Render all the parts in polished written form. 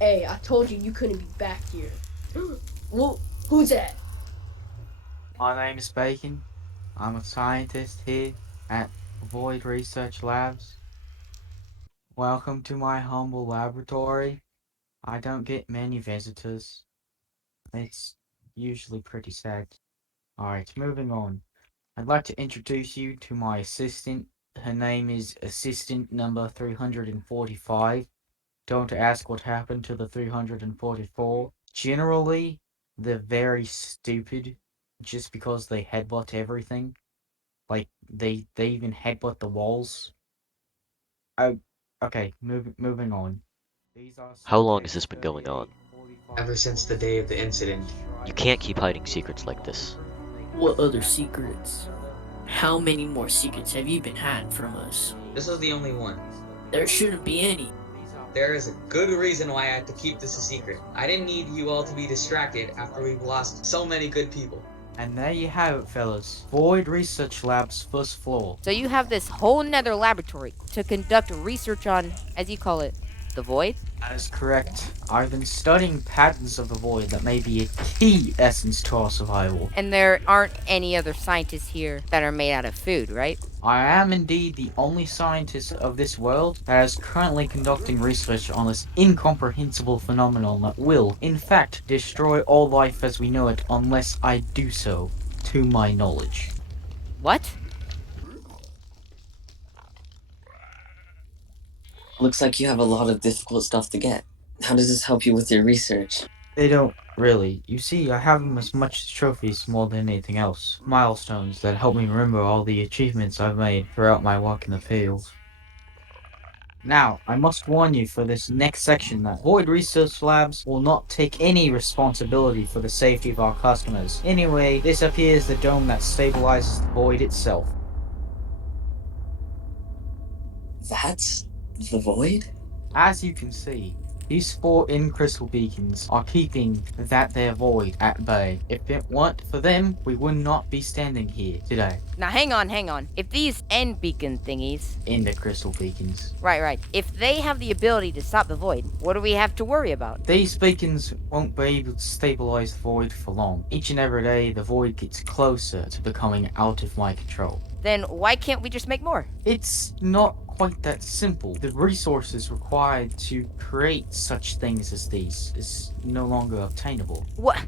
Hey, I told you you couldn't be back here. Well, who's that? My name is Bacon. I'm a scientist here at Void Research Labs. Welcome to my humble laboratory. I don't get many visitors. It's usually pretty sad. Alright, moving on. I'd like to introduce you to my assistant. Her name is Assistant Number 345. Don't ask what happened to the 344. Generally, they're very stupid just because they headbutt everything. Like they even headbutt the walls. Oh, okay. Moving on. These are How some long has Case this been going on? 38 45 Ever since the day reports. of the incident. Let's You try to can't keep decipher hiding what secrets like all the this. truth may What be. other secrets? How many more secrets have you been hiding from us? This was the only one. There shouldn't be any. There is a good reason why I had to keep this a secret. I didn't need you all to be distracted after we've lost so many good people. And there you have it, fellas. Void Research Lab's first floor. So you have this whole nether laboratory to conduct research on, as you call it, the void? That is correct. I've been studying patterns of the void that may be a key essence to our survival. And there aren't any other scientists here that are made out of food, right? I am indeed the only scientist of this world that is currently conducting research on this incomprehensible phenomenon that will, in fact, destroy all life as we know it unless I do so, to my knowledge. What? Looks like you have a lot of difficult stuff to get. How does this help you with your research? They don't really. You see, I have them as much as trophies more than anything else. Milestones that help me remember all the achievements I've made throughout my work in the field. Now, I must warn you for this next section that Void Research Labs will not take any responsibility for the safety of our customers. Anyway, this appears the dome that stabilizes the Void itself. That's the void? As you can see, these four in-crystal beacons are keeping that there void at bay. If it weren't for them, we would not be standing here today. Now hang on. If these end beacon thingies, In the crystal beacons. right, if they have the ability to stop the void, what do we have to worry about? These beacons won't be able to stabilize the void for long. Each and every day, the void gets closer to becoming out of my control. Then why can't we just make more? It's not quite that simple. The resources required to create such things as these is no longer obtainable. What?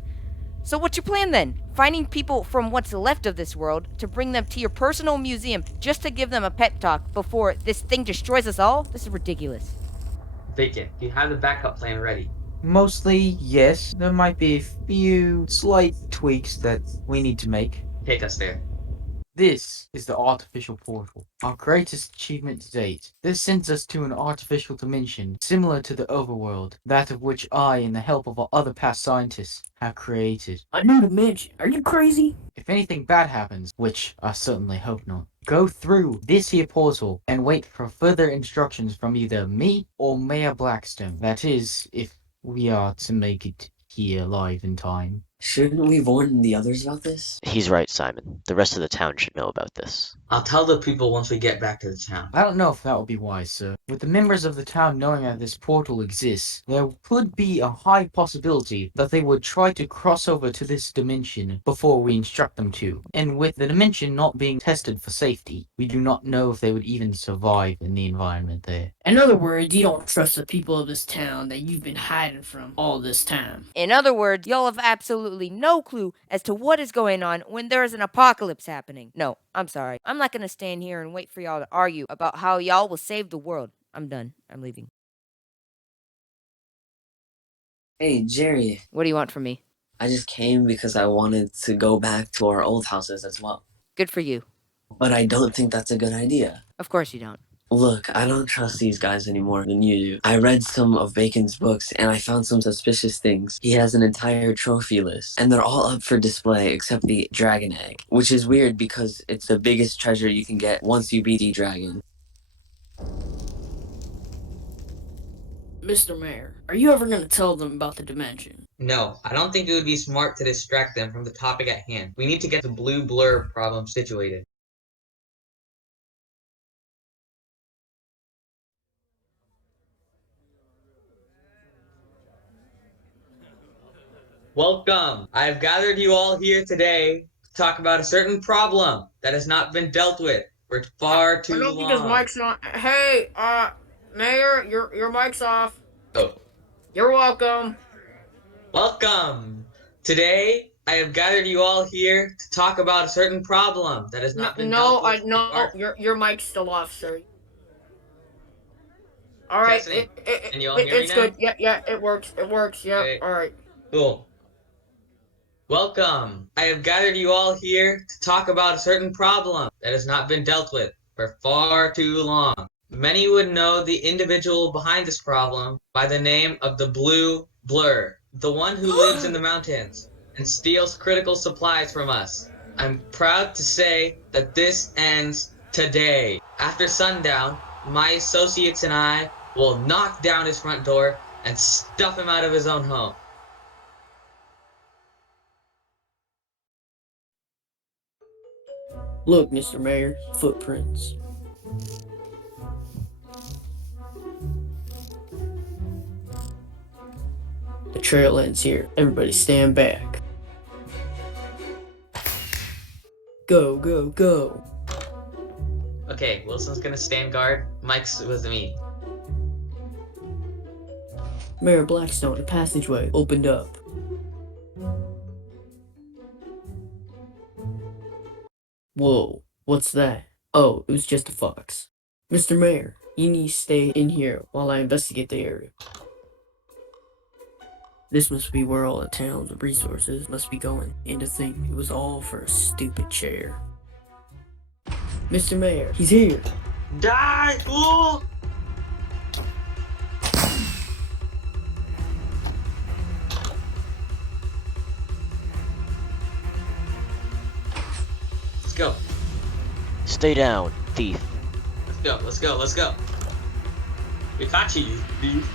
So what's your plan then? Finding people from what's left of this world to bring them to your personal museum just to give them a pep talk before this thing destroys us all? This is ridiculous. Bacon, you have the backup plan ready. Mostly, yes. There might be a few slight tweaks that we need to make. Take us there. This is the artificial portal, our greatest achievement to date. This sends us to an artificial dimension similar to the overworld, that of which I and the help of our other past scientists have created. A new dimension? Are you crazy? If anything bad happens, which I certainly hope not, go through this here portal and wait for further instructions from either me or Mayor Blackstone. That is, if we are to make it here alive in time. Shouldn't we warn the others about this? He's right, Simon. The rest of the town should know about this. I'll tell the people once we get back to the town. I don't know if that would be wise, sir. With the members of the town knowing that this portal exists, there could be a high possibility that they would try to cross over to this dimension before we instruct them to. And with the dimension not being tested for safety, we do not know if they would even survive in the environment there. In other words, you don't trust the people of this town that you've been hiding from all this time. In other words, y'all have absolutely no clue as to what is going on when there is an apocalypse happening. No, I'm sorry. I'm not gonna stand here and wait for y'all to argue about how y'all will save the world. I'm done. I'm leaving. Hey, Jerry, What do you want from me? I just came because I wanted to go back to our old houses as well. Good for you. But I don't think that's a good idea. Of course you don't. Look, I don't trust these guys any more than you do. I read some of Bacon's books and I found some suspicious things. He has an entire trophy list, and they're all up for display except the dragon egg, which is weird because it's the biggest treasure you can get once you beat the dragon. Mr. Mayor, are you ever going to tell them about the dimension? No, I don't think it would be smart to distract them from the topic at hand. We need to get the blue blur problem situated. Welcome. I've gathered you all here today to talk about a certain problem that has not been dealt with for far too I don't think his long. mic's on. Hey, Mayor, your mic's off. Oh, You're welcome. welcome. Today, I have gathered you all here to talk about a certain problem that has not been dealt with. Your mic's still off, sir. All right, Testing. Can you all hear me it's now? good. Yeah, it works. Yeah. Okay. All right. Cool. Welcome. I have gathered you all here to talk about a certain problem that has not been dealt with for far too long. Many would know the individual behind this problem by the name of the Blue Blur, the one who lives in the mountains and steals critical supplies from us. I'm proud to say that this ends today. After sundown, my associates and I will knock down his front door and stuff him out of his own home. Look, Mr. Mayor, footprints. The trail ends here. Everybody stand back. Go, go, go. Okay, Wilson's gonna stand guard. Mike's with me. Mayor Blackstone, a passageway opened up. Whoa, what's that? Oh, it was just a fox. Mr. Mayor, you need to stay in here while I investigate the area. This must be where all the town's resources must be going. And to think it was all for a stupid chair. Mr. Mayor, he's here. Die, fool! Let's go. Stay down, thief. Let's go. We caught you, thief.